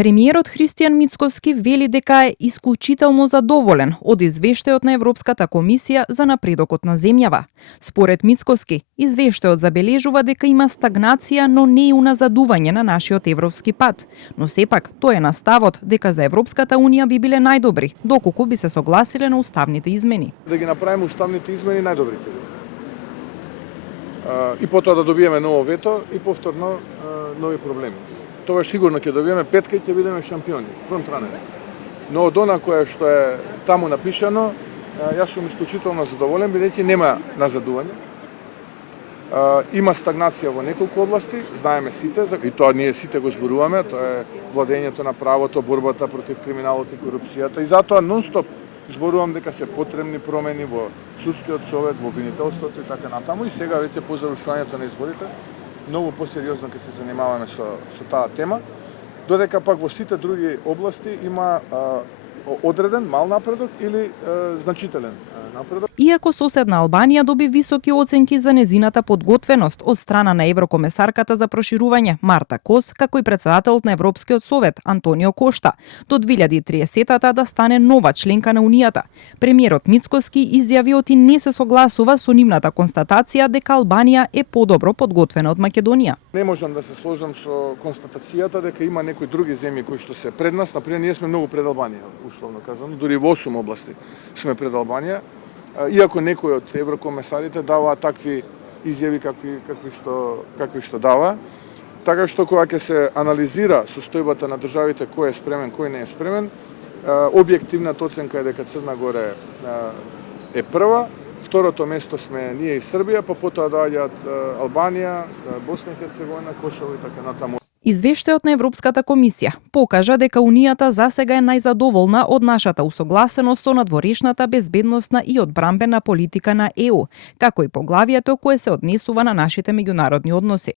Премиерот Христијан Мицкоски вели дека е исклучително задоволен од извештајот на Европската комисија за напредокот на земјава. Според Мицкоски, извештајот забележува дека има стагнација, но не и уназадување на нашиот европски пат. Но сепак, тој е на ставот дека за Европската унија би биле најдобри, доколку би се согласиле на уставните измени. Да ги направиме уставните измени најдобрите. И потоа да добиеме ново вето и повторно нови проблеми. Тогаш сигурно ќе добиеме петка и ќе бидеме шампиони, фронтранери. Но од она кое што е таму напишано, јас сум исклучително задоволен, бидејќи нема назадување. Има стагнација во неколку области, знаеме сите, и тоа ние сите го зборуваме, тоа е владењето на правото, борбата против криминалот и корупцијата, и затоа нон-стоп зборувам дека се потребни промени во судскиот совет, во обвинителството и така натаму, и сега веќе по завршувањето на изборите многу посериозно ќе се занимаваме со таа тема, додека пак во сите други области има одреден мал напредок или значителен напредок. Иако соседна Албанија доби високи оценки за незината подготвеност од страна на еврокомесарката за проширување Марта Кос, како и председателот на Европскиот совет Антонио Кошта, до 2030-та да стане нова членка на Унијата. Премиерот Мицкоски изјави оти не се согласува со нивната констатација дека Албанија е подобро подготвена од Македонија. Не можам да се сложам со констатацијата дека има некои други земји кои што се пред нас, например ние сме многу пред Албанија, условно кажано, дури во 8 области сме пред Албанија. Иако некои од еврокомесарите даваат такви изјави какви што дава, така што кога ќе се анализира состојбата на државите кој е спремен, кој не е спремен, објективната оценка е дека Црна Гора е прва, второто место сме ние и Србија, па потоа доаѓаат Албанија, Босна и Херцеговина, Косово и така натаму. Извештајот на Европската комисија покажа дека Унијата засега е најзадоволна од нашата усогласеност со надворешната безбедносна и одбрамбена политика на ЕУ, како и поглавието кое се однесува на нашите меѓународни односи.